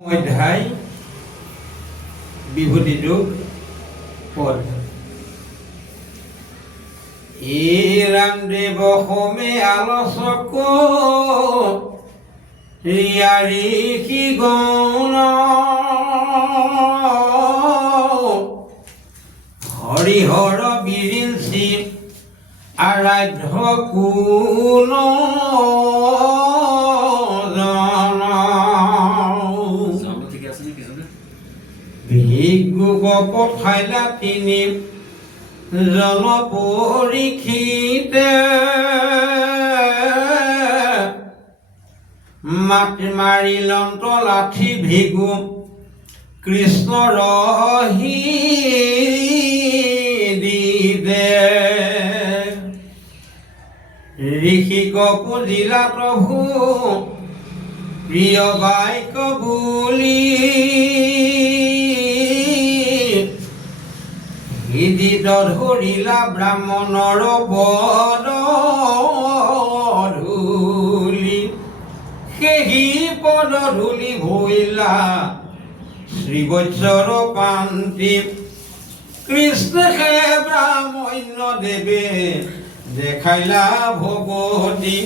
অধ্যায় বিভূতি যোগ পদ। এই ৰামদেৱ সমে আলোচক ঋষি গণ হৰিহৰ বিৰিঞ্চি আৰাধ্য কুল ভিগুগ পঠাইলা তিনি জন পৰীক্ষিতে মাতি মাৰিলন্ত লাঠি ভিগু কৃষ্ণ ৰহি দিদে ঋষিক পুজিলা প্ৰভু প্ৰিয় বাক্য বুলি হৃদিত ধৰিলা ব্ৰাহ্মণৰ পদ ধূলি সেই পদ ধূলি ভৈলা শ্ৰীবৎসৰ পান্তি কৃষ্ণে ব্ৰাহ্মণ্য দেৱে দেখাইলা ভগৱতী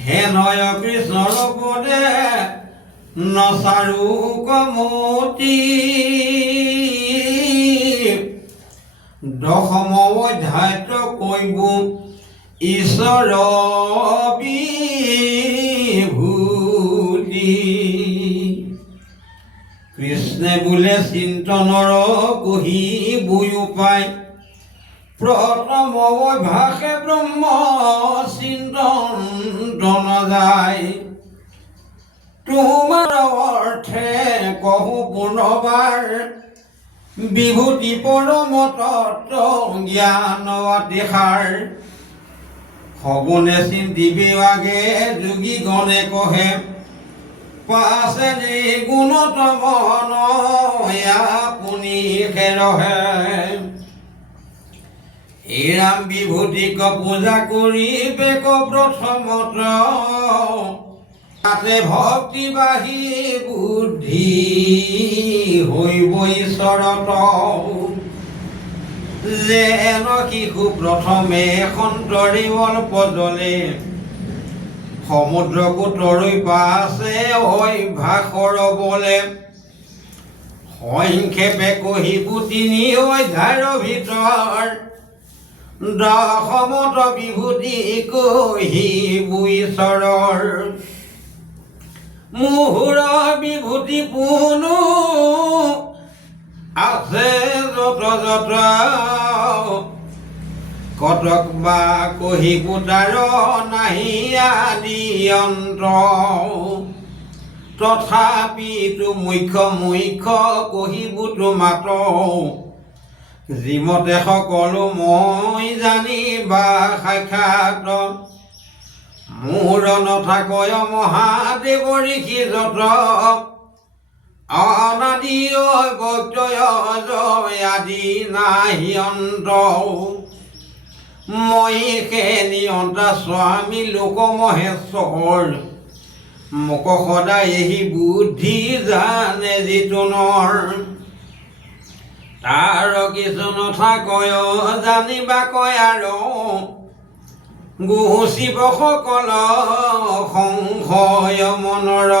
হেনয় কৃষ্ণৰ পদে নচাৰু কমতি দশম অধ্যায়ত কৈব ঈশ্বৰ বিভূতি কৃষ্ণে বোলে চিন্তনৰ কহি বুয়ো পায় প্ৰথম অভ্যাসে ব্ৰহ্ম চিন্তন যায় তোমাৰ অৰ্থে কহো পুনৰবাৰ বিভূতি পৰম তত্ত্ব জ্ঞান দেখাৰ সগুণে চিন্তি বিভাগে যোগী গণে কহে পাছে নিগুণতম আপুনি ৰহে এৰাম বিভূতিক পূজা কৰি বেক প্ৰথমত তাতে ভক্তি বাঢ়ি বুদ্ধি হৈব ঈশ্বৰত যেন শিশু প্ৰথমে সন্তৰি অল্প জলে সমুদ্ৰকো তৰৈ পাছে অভ্যাসৰ বলে সংক্ষেপে কহিব তিনি অধ্যায়ৰ ভিতৰ দশমত বিভূতি কহিব ঈশ্বৰৰ মুহুৰ বিভূতি পুনু আছে যত যত কটক বা কহিব তাৰ নাহি আদি অন্ত তথাপিতো মুখ্য কহিবতো মাত যিমতে সকলো মই জানি বা সাক্ষাৎ মোৰ নথাকয় মহাদেৱ ঋষি যত অনাদি বক্তয় আদি নাহি অন্ত মই সে নিয়ন্তা স্বামী লোক মহেশ্বৰ মোক সদায় এহি বুদ্ধি জানে যিটোনৰ তাৰ কিছু নথাকয় জানিবা কয় আৰু গুচিব সকল সংশয় মনৰ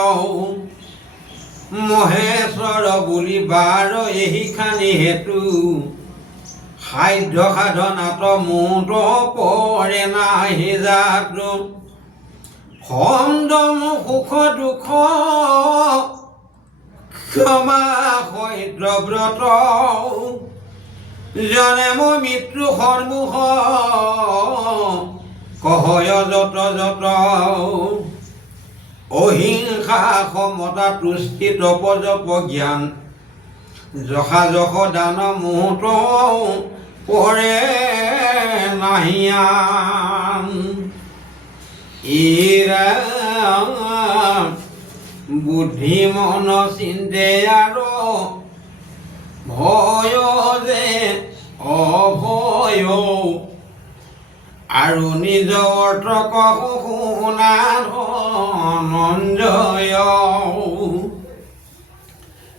মহেশ্বৰ বুলি বাৰ এহি খানি হেতু সাধ্য সাধনাত মোত পৰে নাহি জাত সন্দম সুখ দুখ ক্ষমা সৈত্ৰ ব্ৰত জানে মই মৃত্যু সন্মুখ কহয় যত যত অহিংসা সমতা তুষ্টি তপ জপ জ্ঞান যশা যশ দান মুহূৰ্ত পৰে নাহিয়ান ইৰা বুদ্ধি মন চিন্তে আৰু ভয় যে অভয় আৰু নিজৰ কহু শুনা ধনঞ্জয়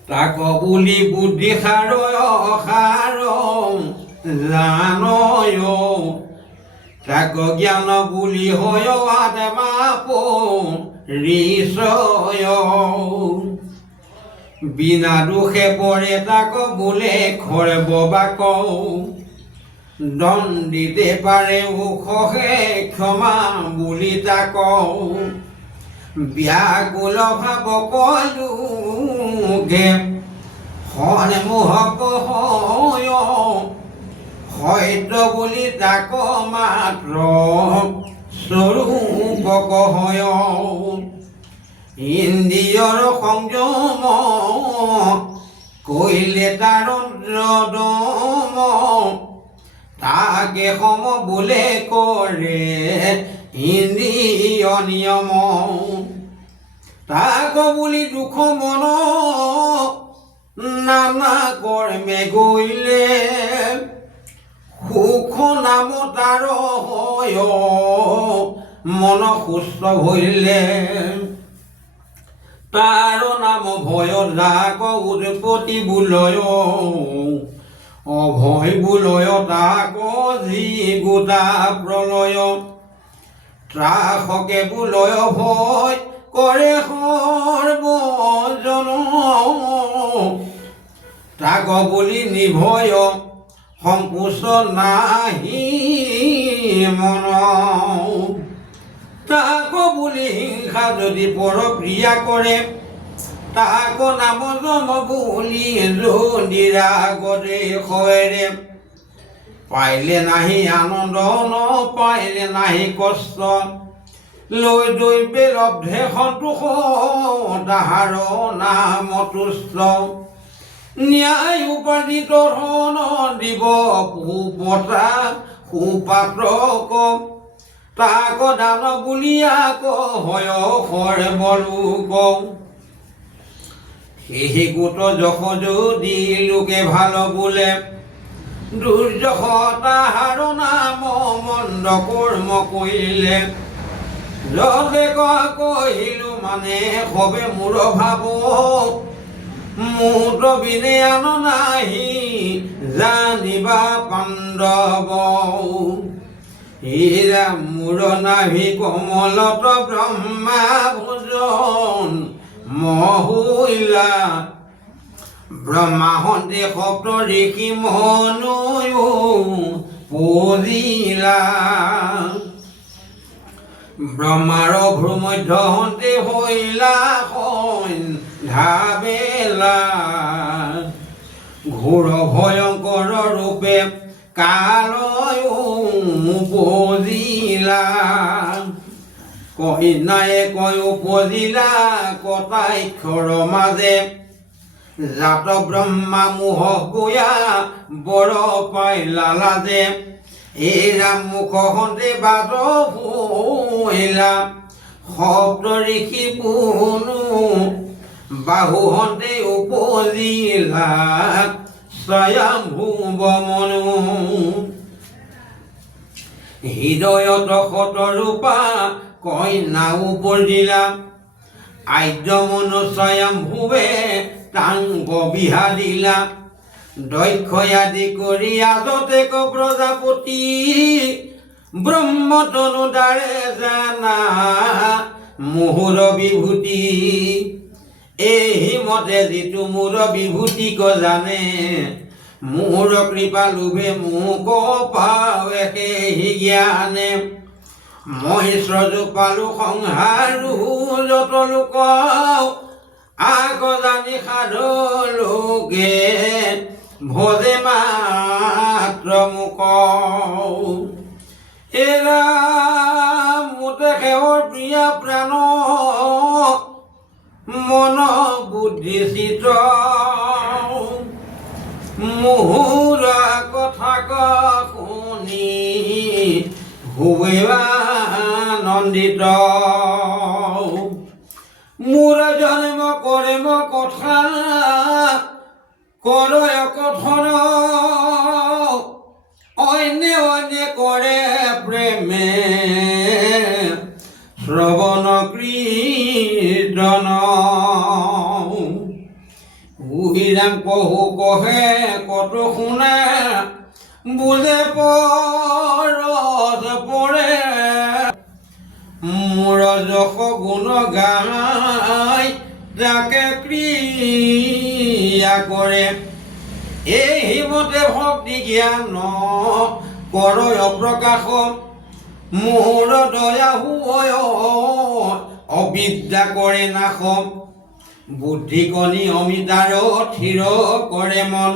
তাক বুলি বুদ্ধি সাৰ জানয় তাক জ্ঞান বুলি হয় আত্মা পৰিচয় বিনা দোষে পৰে তাক বোলে খৰব বাক দণ্ডিতে পাৰে ওখহে ক্ষমা বুলি তাক ব্যাকুল ভাৱ কলোগে হন মোহক হয় সত্য বুলি তাক মাত্ৰ স্বৰূপক হয় ইন্দ্ৰিয়ৰ সংযম কৰিলে তাৰ দম তাকে সম বোলে কৰে ইন্দ্ৰিয় নিয়ম তাক বুলি দুখ মন নানা কৰ্মে গৈলে সুখ নাম তাৰ হয় মন সুস্থ হৈলে তাৰ নাম ভয় যাক উৎপত্তি বোলয় অভয় বোলয় তাক যি গোটা প্ৰলয় ত্ৰাসকে বোলয় ভয় কৰে সৰ্বজন তাক বুলি নিভয় সংকোচ নাহি মন তাক বুলি হিংসা যদি পৰক্ৰিয়া কৰে তাক নাম জম বুলি জন্দিৰা গদে শয়েৰে পাইলে নাহি আনন্দ নপাইলে নাহি কষ্ট লৈ দৈবে লব্ধে সন্তোষ তাহাৰ নাম তুষ্ট ন্যায় উপাৰ্জিত ধন দিব সুপতা সুপাত্ৰক তাক দান বুলিয়াক হয় সৰ্বলোক সেই গোট যশ যদি লোকে ভাল বোলে দুৰ্যশ তাহাৰ নাম মন্দ কৰ্ম কৰিলে যতে কহিলো মানে সবে মোৰ ভাব মুঠ বিনে আন নাহি জানিবা পাণ্ডৱ হীৰা মোৰ নাভি কমলত ব্ৰহ্মা ভোজন মহুলা ব্ৰহ্মাহন্তে সপ্ত ঋষি মনয়ো পজিলা ব্ৰহ্মাৰ ভ্ৰমধ্যহন্তে হৈলা ধাবেলা ঘোৰ ভয়ংকৰ ৰূপে কালয়ো উপজিলা কহিনায়ে কয় উপজিলা কটাক্ষৰ মাজে জাত ব্ৰহ্মা মোহ গয়া বৰ পাইলা লাজে এই ৰাম মুখ হন্তে বাদ হৈলা সপ্ত ঋষি পুনু বাহু হন্তে উপজিলা স্বয়ম্ভুৱ মনু হৃদয়ত শতৰূপা কইনা উপজিলা আদ্য মন স্বয়ম্ভুৱে টাংগ বিহাৰিলা দক্ষ আদি কৰি আজতেক প্ৰজাপতি ব্ৰহ্মতনু দ্বাৰে জানা মোহৰ বিভূতি এই মতে যিটো মোৰ বিভূতিক জানে মোৰ কৃপা লোভে মোক পাৱে সেই জ্ঞানে মই শ্ৰজো পালো সংহাৰো যত লোক আগ জানি সাধু লোকে ভজে মাত্ৰ মোক এৰা মোতে সেৱৰ প্ৰিয়া প্ৰাণ মন বুদ্ধি চিত মোহৰ কথা শুনি হুৱে আনন্দিত মোৰ জন্ম কৰে কথা কৰয় কথন অন্যে অন্যে কৰে প্ৰেমে শ্ৰৱণ কীৰ্তন উহিৰাম কহু কহে কত শুনে বুজে পৰস পৰে মোৰ যশ গুণ গাই যাকে ক্ৰিয়া কৰে এই মতে ভক্তি জ্ঞান কৰয় প্ৰকাশ মোৰ দয়া হুয় অবিদ্যা কৰে নাশ বুদ্ধি কণি অমিতাৰ থিৰ কৰে মন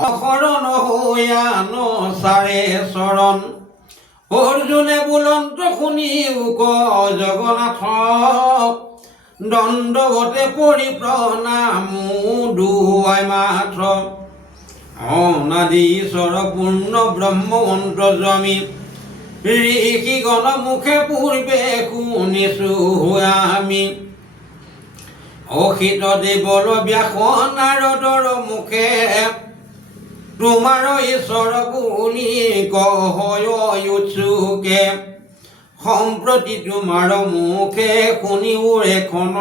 অশৰণ হৈয়ান চাৰে চৰণ অৰ্জুনে বুলন্ত শুনি উক জগন্নাথ দণ্ডৱতে পৰি প্ৰণামো দুৱাই মাথ অনাদি ঈশ্বৰ পূৰ্ণ ব্ৰহ্ম অন্তৰ্যামী ঋষিগণ মুখে পূৰ্বে শুনিছো আমি অসিত দেৱল ব্যাস নাৰদৰ মুখে তোমাৰ ঈশ্বৰ বুলি কহয় উৎসুকে সম্প্ৰতি তোমাৰ মুখে শুনিও এখন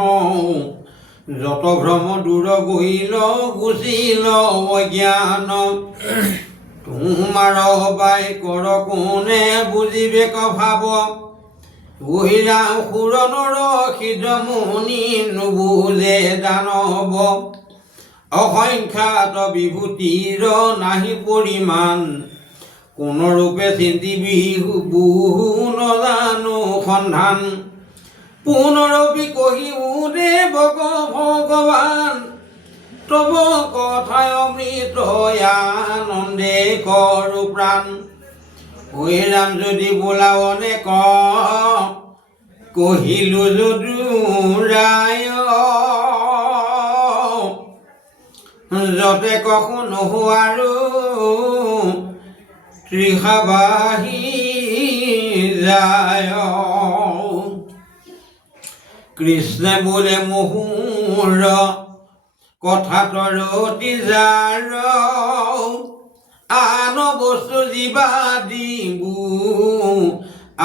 যত ভ্ৰম দূৰ গহিল গুচিল অজ্ঞান তোমাৰ বাই কৰ কোনে বুজিবে ভাৱ উহিৰা সুৰ নৰ সিদ্ধ মুনি নুবুজে দানৱ অসংখ্যাত বিভূতিৰ নাহি পৰিমাণ কোনৰূপে চিন্তি বিহু বহু নজানো সন্ধান পুনৰপি কহিও দেৱ ভগৱান তব কথায় অমৃত আনন্দে কৰো প্ৰাণ ৰাম যদি বোলাৱনে কহিলো যদু ৰায় যতে কহো নহো আৰু তৃষাবাহী যায় কৃষ্ণে বোলে মোহৰ কথাত ৰতি যাৰ আন বস্তু জীৱা দিবু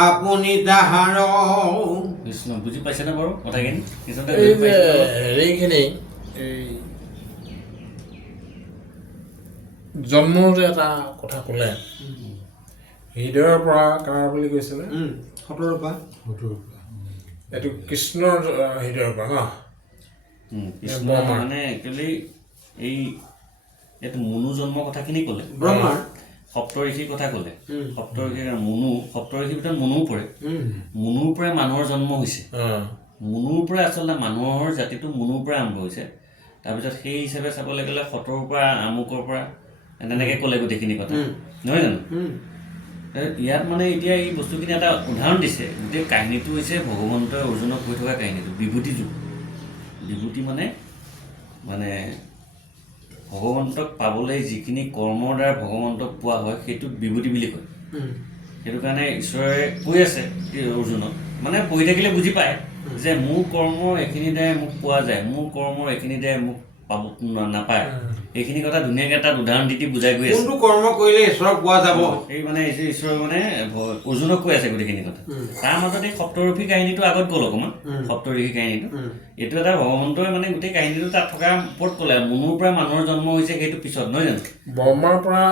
আপুনি তাহাৰ কৃষ্ণ বুজি পাইছেনে বাৰু কথাখিনি হেৰিখিনি জন্মৰ যে এটা কথা ক'লে হৃদয়ৰ পৰা কাৰ বুলি কৈছিলে সতৰৰ পৰা এইটো কৃষ্ণৰ হৃদয়ৰ পৰা ন কৃষ্ণ মানে একচুৱেলি এই এইটো মনু জন্মৰ কথাখিনি ক'লে ব্ৰহ্মাৰ সপ্তঋষিৰ কথা ক'লে সপ্তঋষিৰ সপ্তঋষিৰ ভিতৰত মনুও পৰে মনুৰ পৰাই মানুহৰ জন্ম হৈছে মনুৰ পৰাই আচলতে মানুহৰ জাতিটো মনুৰ পৰাই আৰম্ভ হৈছে তাৰপিছত সেই হিচাপে চাবলৈ গ'লে সতৰৰ পৰা আমুকৰ পৰা তেনেকৈ ক'লে গোটেইখিনি কথা নহয় জানো ইয়াত মানে এতিয়া এই বস্তুখিনি এটা উদাহৰণ দিছে গোটেই কাহিনীটো হৈছে ভগৱন্তই অৰ্জুনক কৈ থকা কাহিনীটো বিভূতি যুগ বিভূতি মানে মানে ভগৱন্তক পাবলৈ যিখিনি কৰ্মৰ দ্বাৰা ভগৱন্তক পোৱা হয় সেইটোক বিভূতি বুলি কয় সেইটো কাৰণে ঈশ্বৰে কৈ আছে অৰ্জুনক মানে পঢ়ি থাকিলে বুজি পায় যে মোৰ কৰ্মৰ এইখিনি দ্বাৰাই মোক পোৱা যায় মোৰ কৰ্মৰ এইখিনি দ্বাৰাই মোক পাব নাপায় এইখিনি কথা ধুনীয়াকৈ এটা উদাহৰণ দি বুজাই গৈ আছে কোনটো কৰ্ম কৰিলে ঈশ্বৰক পোৱা যাব এই মানে ঈশ্বৰ মানে অৰ্জুনক কৈ আছে গোটেইখিনি কথা তাৰ মাজত এই সপ্তঋষি কাহিনীটো আগত গ'ল অকণমান সপ্তঋষি কাহিনীটো এইটো এটা ভগৱন্তই মানে গোটেই কাহিনীটো তাত থকা ওপৰত ক'লে মনুৰ পৰা মানুহৰ জন্ম হৈছে সেইটো পিছত নহয় জানো ব্ৰহ্মাৰ পৰা